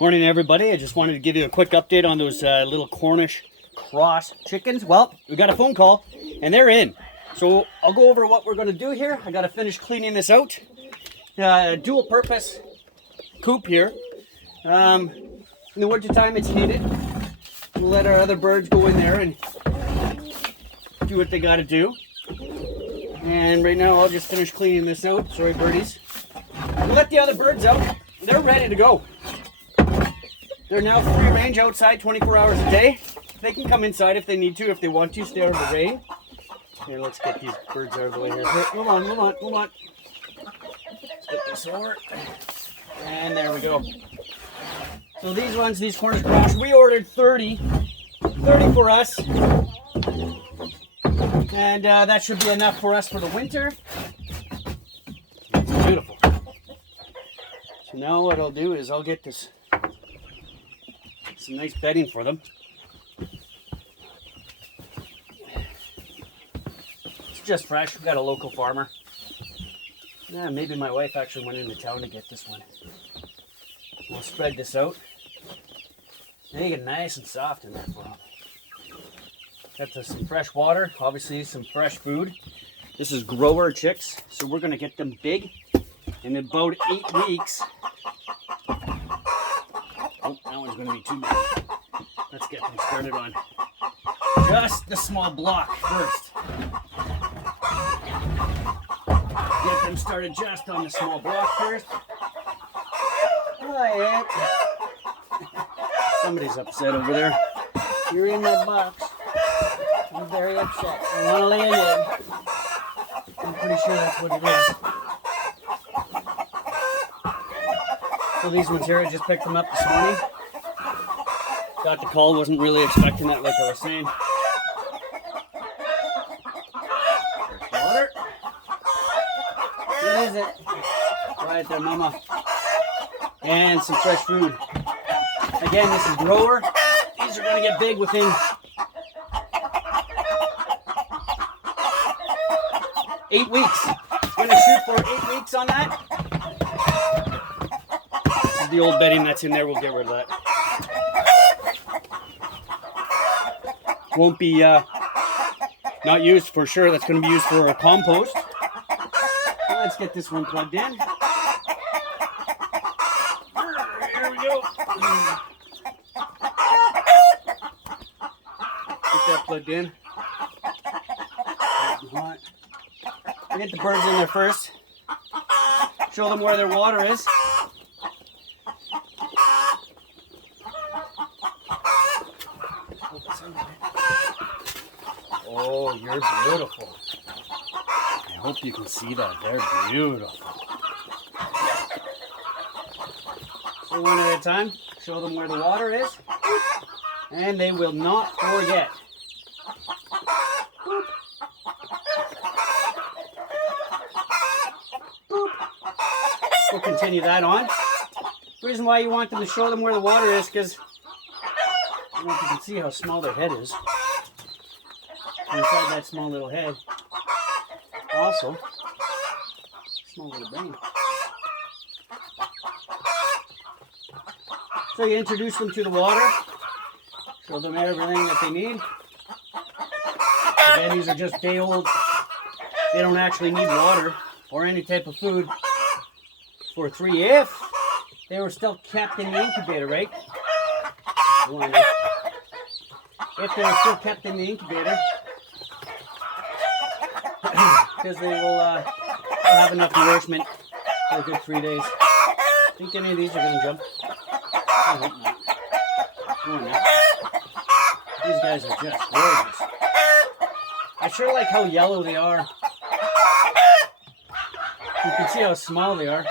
Morning, everybody. I just wanted to give you a quick update on those little Cornish cross chickens. Well, we got a phone call and they're in. So I'll go over what we're going to do here. I got to finish cleaning this out. Dual purpose coop here. In the winter time, it's heated. We'll let our other birds go in there and do what they got to do. And right now, I'll just finish cleaning this out. Sorry, birdies. We'll let the other birds out. They're ready to go. They're now free range outside 24 hours a day. They can come inside if they need to, if they want to, stay out of the rain. Here, let's get these birds out of the way here. Move on. Let's get this over. And there we go. So these ones, these Cornish cross, we ordered 30 for us. And that should be enough for us for the winter. It's beautiful. So now what I'll do is I'll get this some nice bedding for them. It's just fresh. We got a local farmer. Yeah, maybe my wife actually went into town to get this one. We'll spread this out. Make it nice and soft in there for them. Got some fresh water, obviously some fresh food. This is grower chicks, so we're gonna get them big in about 8 weeks. Oh, that one's gonna be too big. Let's get them started on just the small block first. Get them started just on the small block first. Quiet. Somebody's upset over there. You're in my box. I'm very upset. I want to lay an egg. I'm pretty sure that's what it is. So these ones here, I just picked them up this morning. Got the call, wasn't really expecting that like I was saying. Fresh water. What is it? Right there, mama. And some fresh food. Again, this is grower. These are going to get big within 8 weeks. It's going to shoot for 8 weeks on that. This is the old bedding that's in there. We'll get rid of that. Won't be not used for sure. That's going to be used for a compost. Let's get this one plugged in. Here we go. Get that plugged in. I'll get the birds in there first. Show them where their water is. Oh, you're beautiful. I hope you can see that. They're beautiful. So one at a time, show them where the water is. And they will not forget. Boop. Boop. We'll continue that on. The reason why you want them to show them where the water is because I don't know if you can see how small their head is. Inside that small little head. Also, small little brain. So you introduce them to the water. Show them everything that they need. Again, these are just day old. They don't actually need water or any type of food for 3 if they were still kept in the incubator, right? If they were still kept in the incubator, because they will have enough nourishment for a good 3 days. Think any of these are going to jump? I hope not. Oh, no. These guys are just gorgeous. I sure like how yellow they are. You can see how small they are.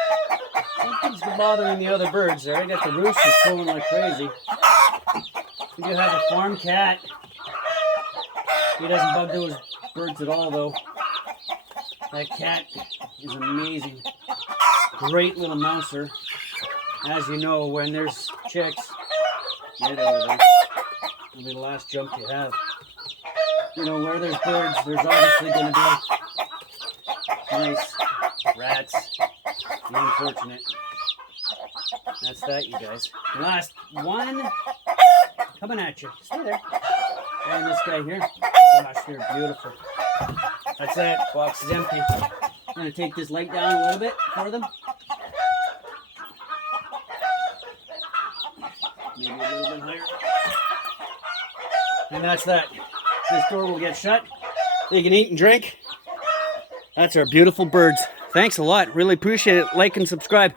Something's bothering the other birds there. I got the roosters crowing like crazy. We do have a farm cat. He doesn't bug those birds at all, though. That cat is amazing. Great little mouser. As you know, when there's chicks, get out of there. It'll be the last jump you have. You know, where there's birds, there's obviously going to be mice, rats, the unfortunate. That's that, you guys. Last one. Coming at you. Stay there. And this guy here. Gosh, they're beautiful. That's it. Box is empty. I'm going to take this light down a little bit for them. Maybe a little bit higher. And that's that. This door will get shut. They can eat and drink. That's our beautiful birds. Thanks a lot. Really appreciate it. Like and subscribe.